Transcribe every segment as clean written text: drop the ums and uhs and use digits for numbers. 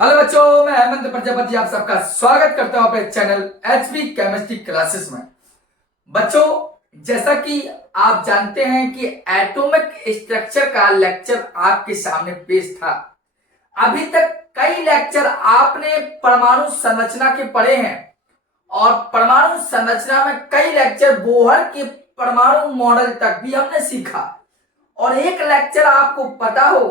Hello बच्चों, मैं हेमंत प्रजापति आप सबका स्वागत करता हूं अपने चैनल एचबी केमिस्ट्री क्लासेस में। बच्चों, जैसा कि आप जानते हैं कि एटॉमिक स्ट्रक्चर का लेक्चर आपके सामने पेश था। अभी तक कई लेक्चर आपने परमाणु संरचना के पढ़े हैं और परमाणु संरचना में कई लेक्चर बोहर के परमाणु मॉडल तक भी हमने सीखा। और एक लेक्चर आपको पता हो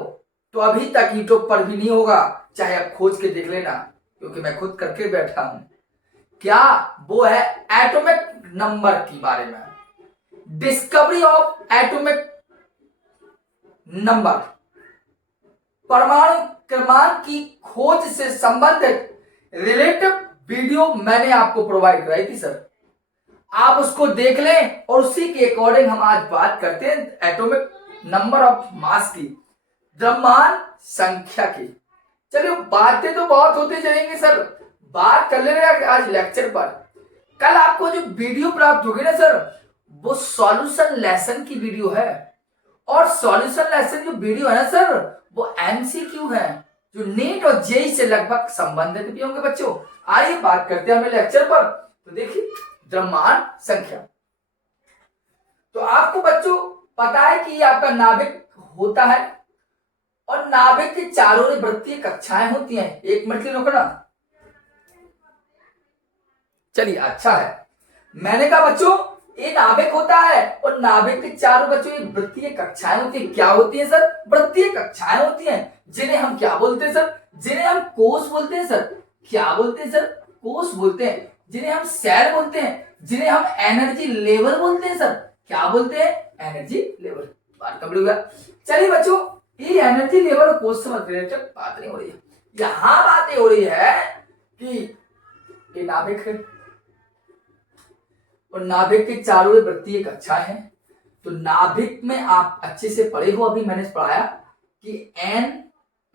तो अभी तक यूट्यूब पर भी नहीं होगा, चाहे आप खोज के देख लेना, क्योंकि मैं खुद करके बैठा हूं। क्या वो है एटॉमिक नंबर के बारे में, डिस्कवरी ऑफ एटॉमिक नंबर, परमाणु क्रमांक की खोज से संबंधित रिलेटिव वीडियो मैंने आपको प्रोवाइड कराई थी सर। आप उसको देख लें और उसी के अकॉर्डिंग हम आज बात करते हैं एटॉमिक नंबर ऑफ मास की, द्रव्यमान संख्या की। चलिए, बातें तो बहुत होती जाएंगी सर, बात कर ले रहे आज लेक्चर पर। कल आपको जो वीडियो प्राप्त होगी ना सर, वो सॉल्यूशन लेसन की वीडियो है। और सॉल्यूशन लेसन जो वीडियो है ना सर, वो एमसीक्यू है, जो नीट और जेई से लगभग संबंधित भी होंगे। बच्चों, आइए बात करते हैं हमें लेक्चर पर। तो देखिए, द्रव्यमान संख्या। तो आपको बच्चों पता है कि ये आपका नाभिक होता है और नाभिक के चारों ओर वृत्तीय कक्षाएं होती हैं। एक मिनट के लिए रुकना। चलिए, अच्छा है, मैंने कहा बच्चों ये नाभिक होता है और नाभिक के चारों बच्चों ये वृत्तीय कक्षाएं होती है। क्या होती है सर? वृत्तीय कक्षाएं होती हैं, जिन्हें हम क्या बोलते हैं सर? जिन्हें हम कोष बोलते हैं सर। क्या बोलते हैं सर? कोष बोलते हैं। जिन्हें हम सेल बोलते हैं, जिन्हें हम एनर्जी लेवल बोलते हैं सर। क्या बोलते हैं? Energy level. बात कंप्लीट हुआ। चलिए बच्चों, ये एनर्जी लेवल और कोष से रिलेटेड बात नहीं हो रही है, यहां बातें हो रही है कि ये नाभिक है और नाभिक के चारों ओर वृत्तीय कक्षाएं हैं। तो नाभिक में आप अच्छे से पढ़े हो, अभी मैंने पढ़ाया कि N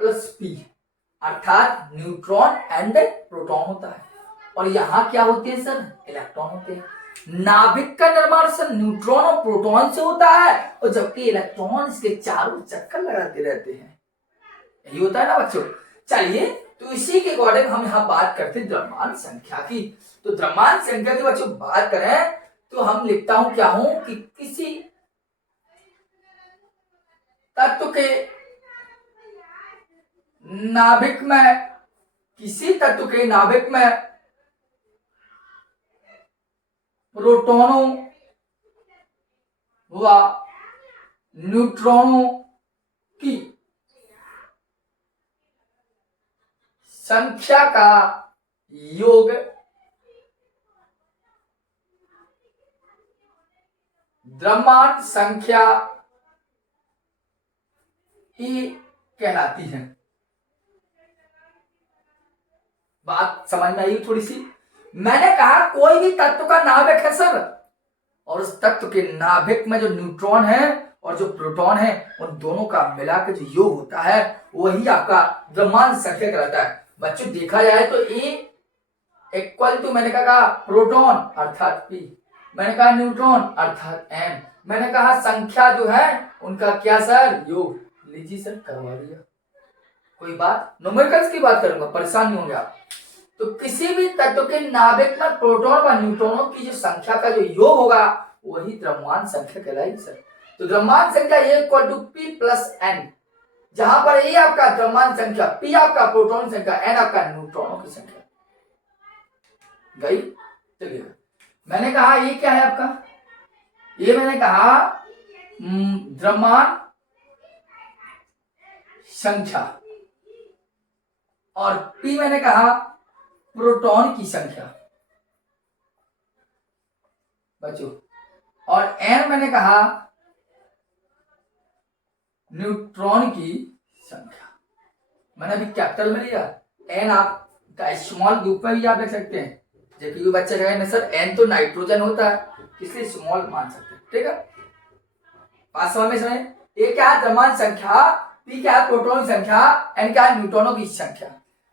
प्लस P अर्थात न्यूट्रॉन एंड प्रोटॉन होता है। और यहां क्या होते हैं सर? इलेक्ट्रॉन होते हैं। नाभिक का निर्माण सर न्यूट्रॉन और प्रोटॉन से होता है, और जबकि इलेक्ट्रॉन इसके चारों चक्कर लगाते रहते हैं। यही होता है ना बच्चों। चलिए, तो इसी के अकॉर्डिंग हम यहाँ बात करते हैं द्रव्यमान संख्या की। तो द्रव्यमान संख्या की बच्चों बात करें तो हम लिखता हूं क्या हूं कि किसी तत्व के नाभिक में, किसी तत्व के नाभिक में प्रोटॉनों व न्यूट्रॉनों की संख्या का योग द्रव्यमान संख्या ही कहलाती है। बात समझ में आई थोड़ी सी? मैंने कहा कोई भी तत्व का नाभिक है सर, और उस तत्व के नाभिक में जो न्यूट्रॉन है और जो प्रोटॉन है, उन दोनों का मिलाकर जो योग होता है वही आपका द्रव्यमान संख्या कहलाता है। बच्चों देखा जाए तो ए इक्वल टू, मैंने कहा प्रोटॉन अर्थात P, मैंने कहा न्यूट्रॉन अर्थात N, मैंने कहा संख्या जो है उनका क्या सर? योग। लीजिए सर, करवा दिया। कोई बात, न्यूमेरिकल्स की बात करूंगा, परेशान नहीं होंगे आप। तो किसी भी तत्व के नाभिक में प्रोटॉन व न्यूट्रॉनों की जो संख्या का जो योग होगा वही द्रव्यमान संख्या कहलाएगी सर। तो द्रव्यमान संख्या equal to P plus N, जहां पर ए आपका द्रव्यमान संख्या, P आपका प्रोटॉन संख्या, N आपका न्यूट्रॉनों की संख्या। गई? चलिए, मैंने कहा ये क्या है आपका? ये मैंने कहा द्रव्यमान संख्या, और P मैंने कहा प्रोटॉन की संख्या बच्चों, और N मैंने कहा न्यूट्रॉन की संख्या। मैंने अभी कैपिटल में लिया, N आप स्मॉल ग्रुप में भी आप लिख सकते हैं, जबकि बच्चे कहेंगे ना सर N तो नाइट्रोजन होता है, इसलिए स्मॉल मान सकते हैं। ठीक है, बात समझ में समय। ये क्या है? द्रव्यमान संख्या, P क्या है? प्रोटॉन संख्या, N क्या है? न्यूट्रॉनों की संख्या,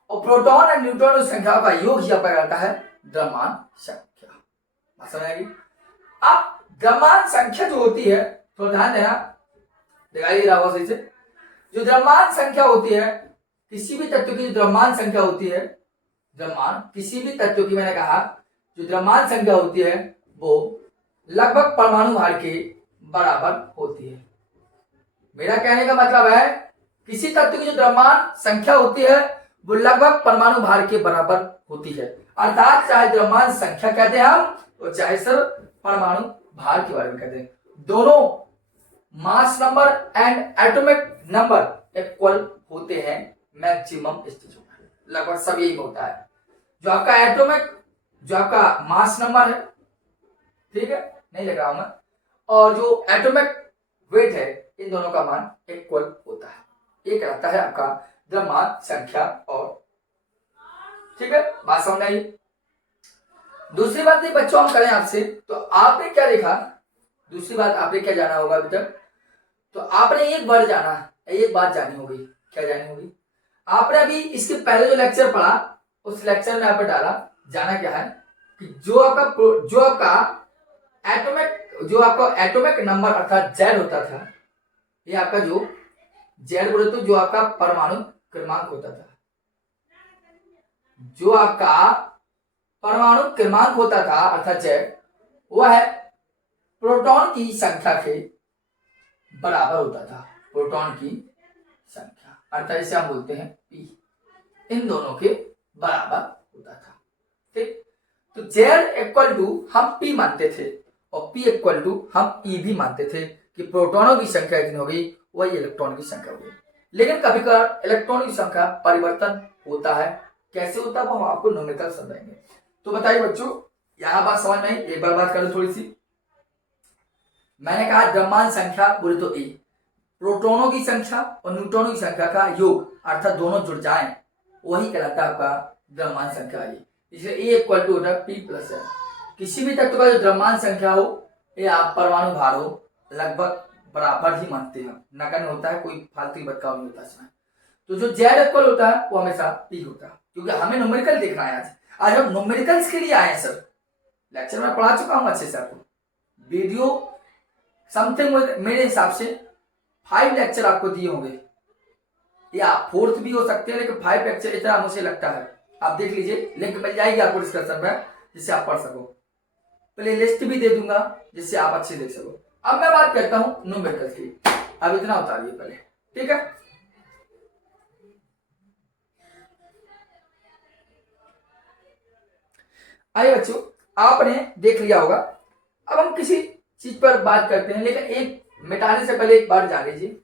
और प्रोटॉन और न्यूट्रॉन संख्या का योग ही आपका कहलाता है द्रव्यमान संख्या। बात समझ आएगी? अब द्रव्यमान संख्या जो होती है, तो ध्यान देना, दिखाई दे रहा होगा सही से, जो द्रव्यमान संख्या होती है किसी भी तत्व की जो द्रव्यमान संख्या होती है, द्रव्यमान किसी भी तत्व की, मैंने कहा जो द्रव्यमान संख्या होती है वो लगभग परमाणु भार के बराबर होती है। मेरा कहने का मतलब है किसी तत्व की जो द्रव्यमान संख्या होती है वो लगभग परमाणु भार के बराबर होती है। अर्थात चाहे द्रव्यमान संख्या कहते हैं हम, और चाहे सर परमाणु भार के बारे में कहते हैं, दोनों mass number and atomic number equal होते हैं मैक्सिमम स्टेजों में। लगभग सब यही होता है। जो आपका एटॉमिक, जो आपका मास नंबर है, ठीक है, नहीं लग रहा मैं, और जो एटॉमिक वेट है, इन दोनों का मान इक्वल होता है। ये कहता है आपका द्रव्यमान संख्या। और ठीक है, बात समझ आई। दूसरी बात ये बच्चों हम करें आपसे, तो आपने क्या देखा, दूसरी बात आपने क्या जाना होगा अभी तक, तो आपने एक वर्ड जाना, एक बात जानी होगी। क्या जानी होगी? आपने अभी इसके पहले जो लेक्चर पढ़ा उस लेक्चर में आपने डाला, जाना क्या है कि जो आपका एटॉमिक नंबर अर्थात जेड होता था, ये आपका जो जेड बोले तो जो आपका परमाणु क्रमांक होता था, जो आपका परमाणु क्रमांक होता था अर्थात जेड, वह है प्रोटॉन की संख्या के बराबर होता था। प्रोटॉन की संख्या अर्थात इसे हम बोलते हैं पी, इन दोनों के बराबर होता था। ठीक, तो जेड इक्वल टू हम पी मानते थे और पी इक्वल टू हम ई भी मानते थे कि प्रोटॉनों की संख्या इतनी हो गई, वही इलेक्ट्रॉन की संख्या हो गई। लेकिन कभी कभार इलेक्ट्रॉन की संख्या परिवर्तन होता है। कैसे होता है वो हम आपको न्यूमेरिकल समझाएंगे। तो बताइए बच्चों, यहां बात समझ में आई? एक बार बात करो थोड़ी सी। मैंने कहा द्रव्यमान संख्या बोले तो ए, प्रोटॉनों की संख्या और न्यूट्रॉनों की संख्या का योग अर्थात दोनों जुड़ जाएं, वही कहलाता है आपका द्रव्यमान संख्या। ये इसलिए ए इक्वल टू होता है पी प्लस है। किसी भी तत्व का जो द्रव्यमान संख्या हो या परमाणु भार हो, लगभग बराबर ही मानते हैं, नगण्य होता है, कोई फालतू बदलाव नहीं होता इसमें। तो जो जेड इक्वल होता है वो हमेशा पी होता है, क्योंकि हमें न्यूमेरिकल देखना है। आज हम न्यूमेरिकल्स के लिए आए हैं सर। लेक्चर में पढ़ा चुका हूं अच्छे से आपको, वीडियो समथिंग मेरे हिसाब से 5 लेक्चर आपको दिए होंगे, या 4th भी हो सकते हैं, लेकिन 5 लेक्चर इतना मुझे लगता है। आप देख लीजिए, लिंक मिल जाएगी आपको डिस्क्रिप्शन में, जिससे आप पढ़ सको। प्ले लिस्ट भी दे दूंगा जिससे आप अच्छे देख सको। अब मैं बात करता हूं न्यूमेरिकल्स की। अब इतना उतारिए पहले, ठीक है। आइए बच्चों, आपने देख लिया होगा। अब हम किसी चीज पर बात करते हैं, लेकिन एक मिटाने से पहले एक बात जान लीजिए।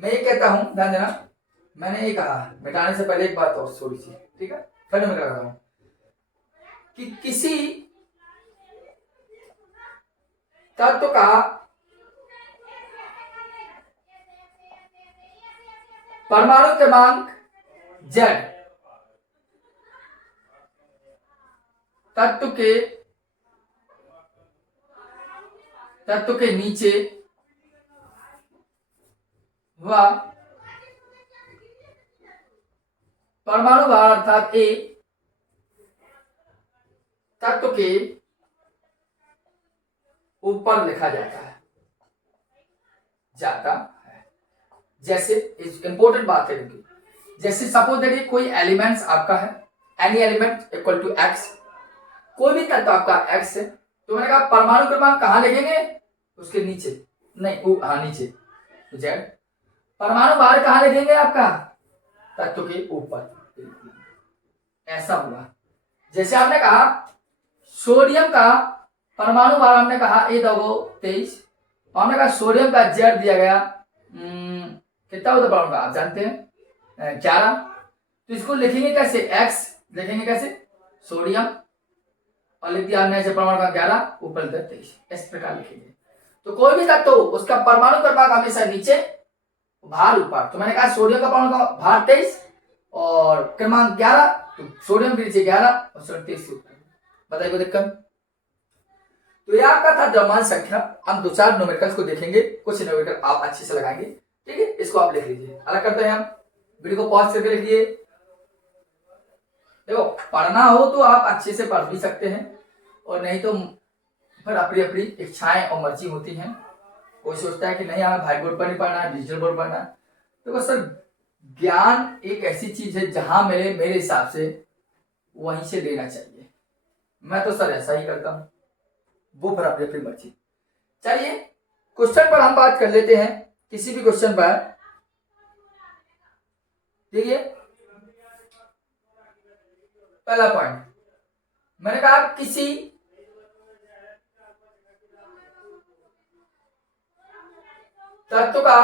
मैं ये कहता हूं, ध्यान देना, मैंने ये कहा मिटाने से पहले एक बात और थोड़ी सी, ठीक है, फिर मैं कह रहा हूं कि किसी तत्व का परमाणु क्रमांक जेड तत्व के नीचे व परमाणु भार अर्थात ए तत्व के ऊपर लिखा जाता है। जैसे इंपॉर्टेंट बात है, जैसे सपोज दैट कोई एलिमेंट्स आपका है, any element equal to x, कोई भी तत्व आपका एक्स है, तो मैंने कहा परमाणु क्रमांक कहां लिखेंगे? उसके नीचे, नहीं हाँ नीचे, तो जेड। परमाणु भार कहां लिखेंगे? आपका तत्व के ऊपर। ऐसा हुआ। जैसे आपने कहा सोडियम का परमाणु भार, हमने कहा A23, और हमने कहा सोडियम का जेड दिया गया कितना होता परमाणु भार आप जानते हैं 11। तो इसको लिखेंगे कैसे? एक्स लिखेंगे कैसे? सोडियम, और लिख दिया हमने परमाणु भार 11, ऊपर 23, इस प्रकार लिखेंगे। तो कोई भी तत्व उसका परमाणु क्रमांक हमेशा नीचे, भार ऊपर। तो मैंने कहा सोडियम का परमाणु भार 23 और क्रमांक 11, तो सोडियम के नीचे 11 और 23 ऊपर। बताइए कोई दिक्कत? तो यह आपका था द्रव्यमान संख्या। हम 2-4 न्यूमेरिकल्स को देखेंगे, कुछ न्यूमेरिकल आप अच्छे से लगाएंगे, ठीक है। इसको आप लिख लीजिए। अलग करते हैं हम, वीडियो को पॉज करके लिखिए। देखो, पढ़ना हो तो आप अच्छे से पढ़ भी सकते हैं, और नहीं तो फिर अपनी अपनी इच्छाएं और मर्जी होती हैं। कोई सोचता है कि नहीं हमें व्हाइट बोर्ड पर नहीं पढ़ना है, डिजिटल बोर्ड पढ़ना है। तो बस सर ज्ञान एक ऐसी चीज है जहां मेरे हिसाब से वहीं से लेना चाहिए। मैं तो सर ऐसा ही करता हूं, वो फिर अपनी अपनी मर्जी। चलिए क्वेश्चन पर हम बात कर लेते हैं, किसी भी क्वेश्चन पर। देखिए पहला पॉइंट मैंने कहा, किसी तत्व का,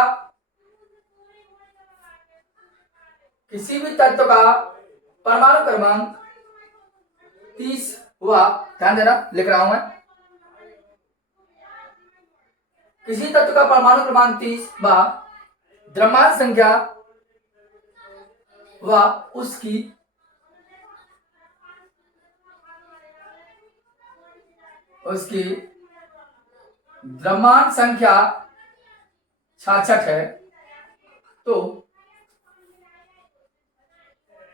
किसी भी तत्व का परमाणु क्रमांक 30 हुआ, ध्यान देना लिख रहा हूं मैं, किसी तत्व का परमाणु क्रमांक 30 व द्रव्यमान संख्या व उसकी द्रव्यमान संख्या 66 है, तो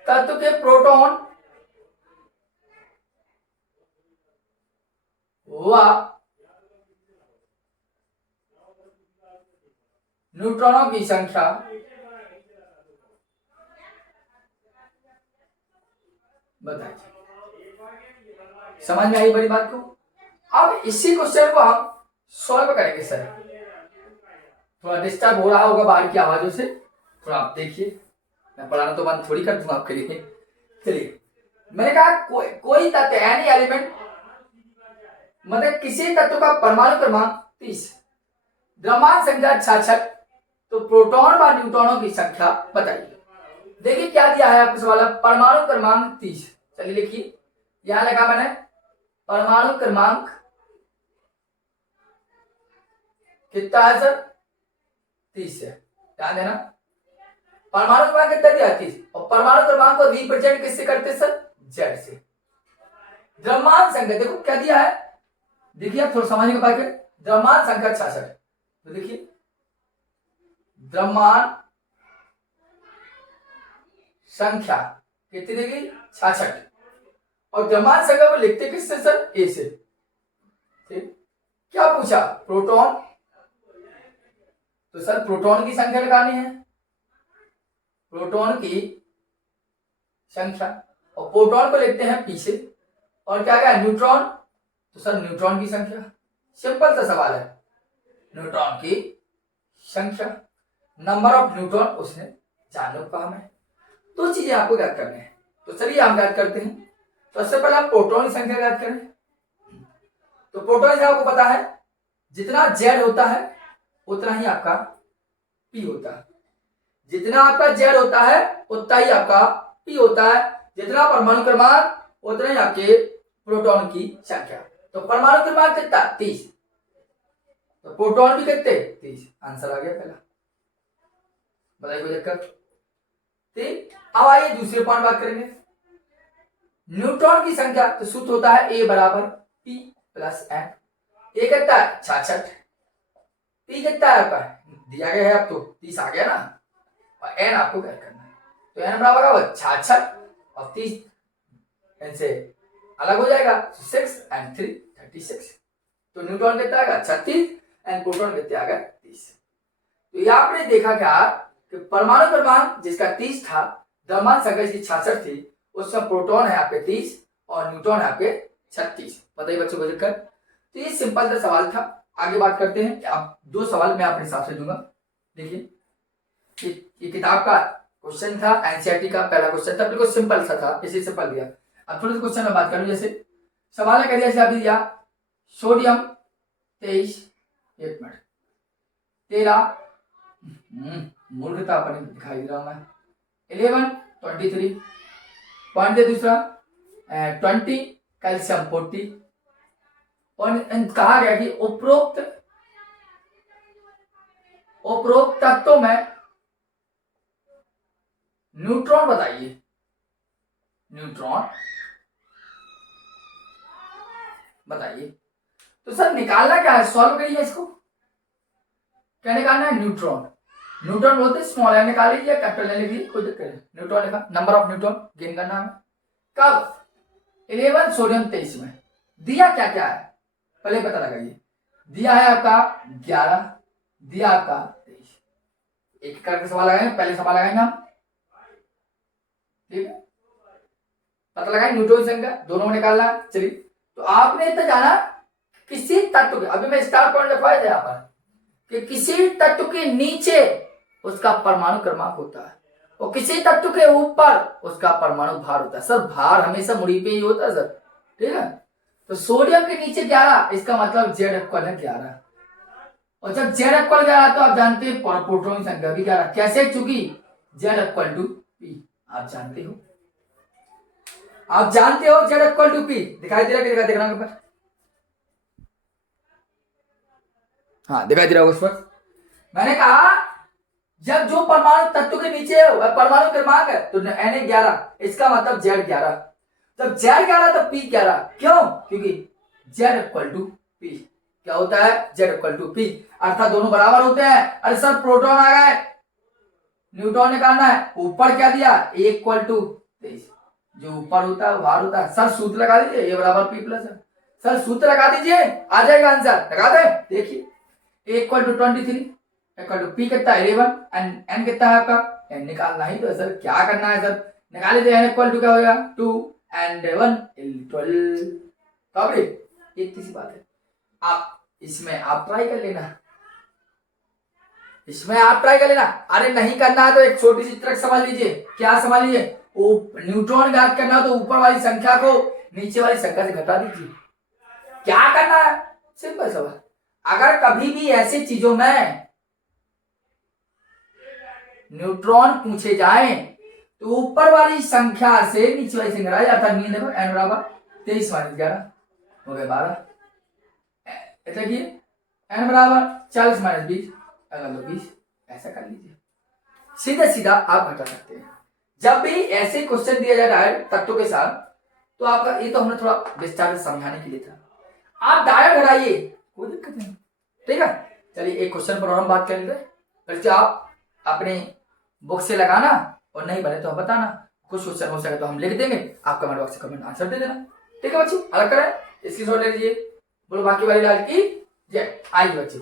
तत्व के प्रोटॉन व न्यूट्रॉनों की संख्या बताइए। समझ में आई बड़ी बात को? अब इसी क्वेश्चन को हम सॉल्व करेंगे। सर थोड़ा डिस्टर्ब हो रहा होगा बाहर की आवाजों से, थोड़ा आप देखिए, मैं पढ़ाना तो बंद थोड़ी कर दूंगा आपके लिए। चलिए मैंने कहा कोई तत्व एनी एलिमेंट, मतलब किसी तत्व का परमाणु क्रमांक 30, द्रव्यमान संख्या 66, तो प्रोटॉन व न्यूट्रॉनों की संख्या बताइए। देखिए क्या दिया है आपको सवाल, परमाणु क्रमांक 30। चलिए लिखिए, यहां लिखा मैंने परमाणु क्रमांक कितना है सर, 30 है। ध्यान देना, परमाणु क्रमांक कितना दिया, 30, और परमाणु क्रमांक को रिप्रेजेंट किससे करते हैं सर, जेड से। द्रव्यमान संख्या देखो क्या दिया है, देखिए आप थोड़ा समझने के बाद, द्रव्यमान संख्या 66, तो देखिए द्रव्यमान संख्या कितनी देगी, 66, और द्रव्यमान संख्या को लिखते किससे सर, ए से। ठीक, क्या पूछा, प्रोटॉन, तो सर प्रोटॉन की संख्या लगानी है, प्रोटॉन की संख्या, और प्रोटॉन को लिखते हैं पी से, और क्या क्या न्यूट्रॉन, तो सर न्यूट्रॉन की संख्या। सिंपल सा सवाल है, न्यूट्रॉन की संख्या, नंबर ऑफ न्यूट्रॉन उसने जानने को कहा हमें। दो चीजें आपको याद करनी है, तो चलिए हम याद करते हैं। तो सबसे पहले आप प्रोटॉन की संख्या याद करें, तो प्रोटॉन की संख्या आपको पता है, जितना जेड होता है उतना ही आपका पी होता है, जितना आपका जेड होता है उतना ही आपका पी होता है, जितना परमाणु क्रमांक उतना ही आपके प्रोटॉन की संख्या। तो परमाणु क्रमांक कितना, 30, तो प्रोटॉन भी कितने, 30, आंसर आ गया पहला। बताइए कोई दिक्कत? ठीक, अब आइए दूसरे पॉइंट बात करेंगे, न्यूट्रॉन की संख्या, तो सूत्र होता है ए बराबर पी प्लस एन। ए कितना है, 66, पी कितना है आपका, दिया गया है, अब तो 30 आ गया ना, और एन आपको क्या करना है, तो एन बराबर होगा 66 और 30 एन से अलग हो जाएगा, 6 एंड 3 36, तो न्यूट्रॉन कितना आएगा, 36, एंड प्रोटॉन कितना आएगा, 30। तो ये आपने देखा क्या कि परमाणु क्रमांक जिसका 30 था, द्रव्यमान संख्या जिसकी 66 थी, उसमें प्रोटॉन है आपके 30 और न्यूट्रॉन है आपके 36। बताइए बच्चों को दिक्कत? तो ये सिंपल सा सवाल था। आगे बात करते हैं, अब दो सवाल मैं अपने हिसाब से दूंगा। देखिए ये किताब का क्वेश्चन था, एनसीईआरटी का पहला क्वेश्चन था, बिल्कुल सिंपल सा था, इसी सिंपल दिया। अब थोड़ा सा क्वेश्चन में बात करूं, जैसे सवाल है, जैसे अभी दिया सोडियम 23, एक मिनट 13, मूर्खता अपने दिखाई दे रहा हूं मैं, 11 23 पॉइंट दे दूसरा 20, कैल्शियम 40, और कहा गया कि उपरोक्त तत्वों में न्यूट्रॉन बताइए, न्यूट्रॉन बताइए। तो सर निकालना क्या है, सॉल्व करिए इसको, क्या निकालना है, न्यूट्रॉन। न्यूट्रॉन बोलते हैं स्मॉल एन निकाल लीजिए, कैपिटल एन लिख लीजिए, कोई दिक्कत नहीं। न्यूट्रॉन लिखा, नंबर ऑफ न्यूट्रॉन गेन करना है कब, 11 सोडियम 23 में। दिया क्या क्या है पहले पता लगाइए, दिया है आपका 11, दिया आपका 23। एक करके सवाल लगाएंगे, पहले सवाल लगाएंगे हम ठीक है, पता लगा न्यूट्रॉन संख्या दोनों में निकालना है। चलिए, तो आपने तो जाना किसी तत्व के, अभी मैं स्टार पॉइंट लिखवाया था यहाँ पर कि किसी तत्व के नीचे उसका परमाणु क्रमांक होता है और किसी तत्व के ऊपर उसका परमाणु भार होता है। सर भार हमेशा मुड़ी पे ही होता है सर, ठीक है। तो सोडियम के नीचे 11, इसका मतलब जेड इक्वल है 11, और जब जेड इक्वल 11 तो आप जानते हैं प्रोटॉन की संख्या भी 11। कैसे? चूंकि जेड इक्वल टू पी, आप जानते हो, आप जानते हो जेड इक्वल टू पी। दिखाई दे रहा है, देखना ऊपर, हाँ दिखाई दे रहा होगा उस पर। मैंने कहा जब जो परमाणु तत्व के नीचे परमाणु क्रमांक है तो Na11, इसका मतलब Z11। जब Z11 तो P11। क्यों? क्योंकि Z इक्वल टू पी। क्या होता है? Z इक्वल टू पी, अर्थात दोनों बराबर होते हैं। अरे सर प्रोटॉन आ गए, न्यूट्रॉन निकालना है, ऊपर क्या दिया? A इक्वल टू 23, जो ऊपर होता है भार होता है। सर सूत्र लगा दीजिए, ये बराबर P प्लस है। सर सूत्र लगा दीजिए, आ जाएगा आंसर, लगा दे। देखिए A equal to 23 equal to P कितना है 11 एंड N कितना है आपका? N निकालना ही तो है सर, क्या करना है सर, निकाल लीजिए। N इक्वल टू क्या हो गया? 2 एंड 1 12। तो एक सी बात है, आप इसमें आप ट्राई कर लेना, इसमें आप ट्राई कर लेना। अरे नहीं करना है तो एक छोटी सी ट्रिक समझ लीजिए। क्या समझ लीजिए? न्यूट्रॉन ज्ञात करना हो तो ऊपर वाली संख्या को नीचे वाली संख्या से घटा दीजिए। क्या करना है? सिंपल सवाल। अगर कभी भी ऐसी चीजों में न्यूट्रॉन पूछे जाएं तो ऊपर वाली संख्या से नीचे वाली संख्या अर्थात मीन देखो n बराबर 23 माइनस 11 हो गया 12। देखिए n बराबर 40 माइनस 20 अगर 20, ऐसा कर लीजिए। सीधा सीधा आप घटा सकते हैं। जब भी ऐसे क्वेश्चन दिया जाए डायरेक्ट तत्वों के साथ तो आपका, ये तो हमने थोड़ा विस्तार से समझाने के लिए था, आप डायरेक्ट घटाइए, कोई दिक्कत नहीं, ठीक है। चलिए एक क्वेश्चन पर और हम बात करेंगे, फिर आप अपने बुक से लगाना और नहीं बने तो आप बताना। कुछ क्वेश्चन हो सके तो हम लिख देंगे, आप कमेंट बॉक्स से कमेंट आंसर दे देना, ठीक है बच्चों। अलग करें, इसकी शॉट ले लीजिए, बोलो बाकी वाली लाल की जय। आइए बच्चों,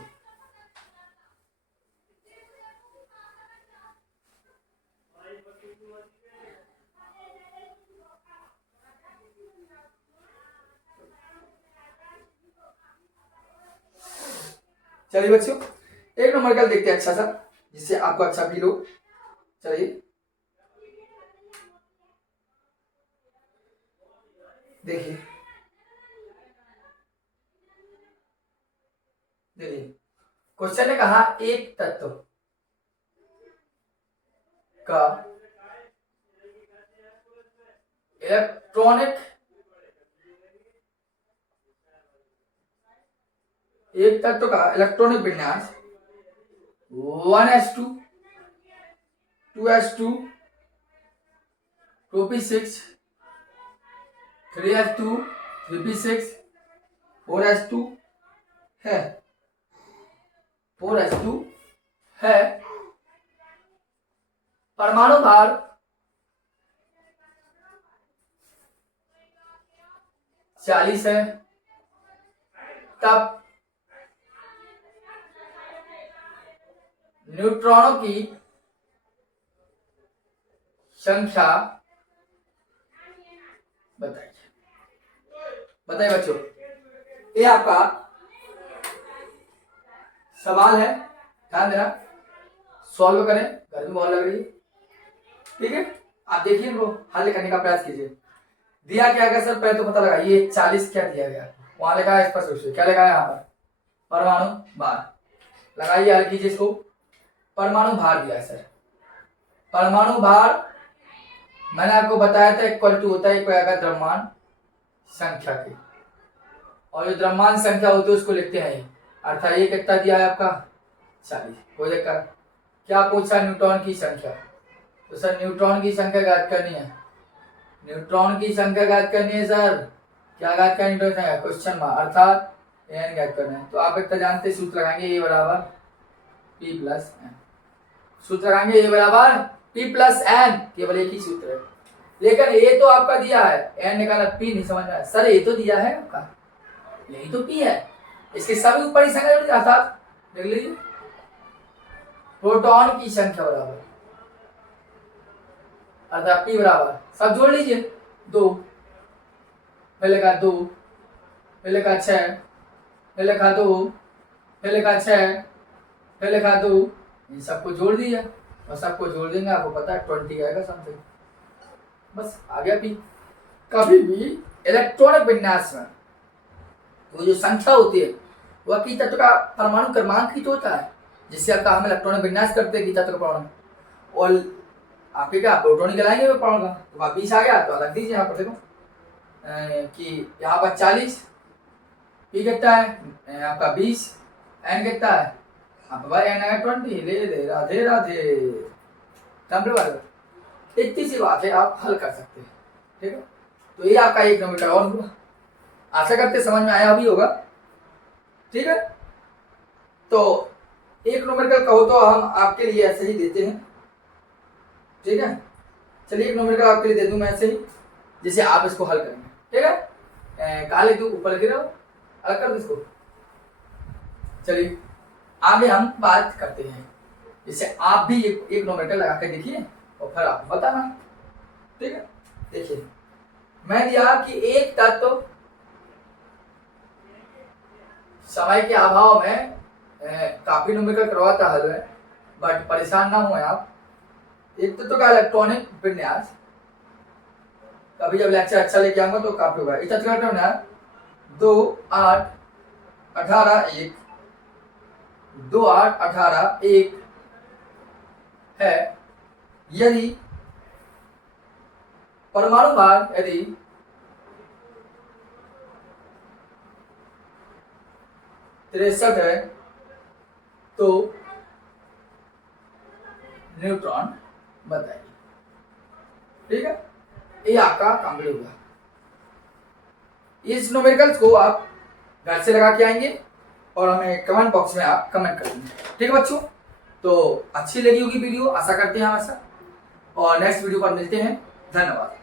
चलिए बच्चों एक नंबर का देखते हैं अच्छा सा, जिससे आपको अच्छा फील हो। चलिए देखिए, देखिए क्वेश्चन ने कहा एक तत्व का इलेक्ट्रॉनिक, एक तत्व का इलेक्ट्रॉनिक विन्यास 1s2 2s2 2p6 3s2 3p6 4s2 है, 4s2 है, परमाणु भार 40 है, तब न्यूट्रॉनों की संख्या बताइए। बताइए बच्चों, ये आपका सवाल है, ध्यान देना, सॉल्व करें, गर्मी बहुत लग रही है, ठीक है। आप देखिए इनको हल करने का प्रयास कीजिए। दिया क्या गया सर, पहले तो पता लगाइए 40 क्या दिया गया, वहां लिखा है स्पष्ट रूप से, क्या लिखा है यहाँ पर? परमाणु भार। लगाइए, हल कीजिए इसको। परमाणु भार दिया है सर, परमाणु भार मैंने आपको बताया था इक्वल टू होता है द्रव्यमान संख्या के, और जो द्रव्यमान संख्या होती है उसको लिखते हैं, अर्थात ये कितना दिया है आपका 40। कोई दिक्कत? क्या पूछा? न्यूट्रॉन की संख्या। तो सर न्यूट्रॉन की संख्या ज्ञात करनी है, न्यूट्रॉन की संख्या ज्ञात करनी है सर। क्या ज्ञात करनी? न्यूट्रॉन संख्या क्वेश्चन मार्क, अर्थात n ज्ञात करना है। तो आप इतना जानते, सूत्र लगाएंगे a बराबर p प्लस n, सूत्र लगाएंगे a बराबर p प्लस n, केवल एक ही सूत्र है। लेकिन ये तो आपका दिया है, n निकाला, p नहीं समझ में। सर ये तो दिया है आपका, यही तो p है, इसके सभी ऊपर ही संख्या अर्थात देख लीजिए प्रोटॉन की संख्या बराबर अर्थात P बराबर, सब जोड़ लीजिए, 2, फिर लिखा 2, फिर लिखा 6, फिर लिखा 2, फिर लिखा 6, फिर लिखा 2, इन सबको जोड़ दिया और सबको जोड़ देंगे, आपको पता है 20 आएगा समथिंग, बस आ गया P। कभी भी इलेक्ट्रॉनिक विन्यास में वो जो संख्या होती है वह की तत्व का परमाणु क्रमांक ही तो होता है, जिससे आपका हम इलेक्ट्रॉनिक विन्यास करते हैं की तत्व का परमाणु, और आपके क्या प्रोटॉन निकलाएंगे वो परमाणु का, तो वहाँ 20 आ गया, तो अलग दीजिए यहाँ पर देखो कि यहाँ पर 40, P कितना है आपका 20, N कितना है आप भाई N है 20, ले राधे राधे, इतनी सी बात है, आप हल कर सकते हैं, ठीक है। तो ये आपका 1 नंबर का और हुआ, आशा करते समझ में आया भी होगा, ठीक है। तो 1 नंबर का कहो तो हम आपके लिए ऐसे ही देते हैं, ठीक है। चलिए 1 नंबर का आपके लिए दे दूं मैं ऐसे ही, जैसे आप इसको हल करेंगे, ठीक है। काले तू ऊपर गिरा अलग कर दो इसको। चलिए आगे हम बात करते हैं, जैसे आप भी 1 नंबर का लगा के देखिए और फिर आप बताना, ठीक है। देखिए मैं दिया कि एक तत्व समय के अभाव में काफी नंबर का करवाता हल है, बट परेशान ना हुए आप। एक तत्व का इलेक्ट्रॉनिक विन्यास, कभी जब लेक्चर अच्छा लेके आऊंगा तो काफी होगा। इस तत्व का विन्यास 2, 8, 18, 1, 2, 8, 18, 1 है, यदि परमाणु भार यदि 63 है तो न्यूट्रॉन बताइए, ठीक है। ये आपका कंप्लीट हुआ। इस न्यूमेरिकल्स को आप घर से लगा के आएंगे और हमें कमेंट बॉक्स में आप कमेंट कर देंगे, ठीक है बच्चों। तो अच्छी लगी होगी वीडियो, आशा करते हैं हमेशा, और नेक्स्ट वीडियो पर मिलते हैं, धन्यवाद।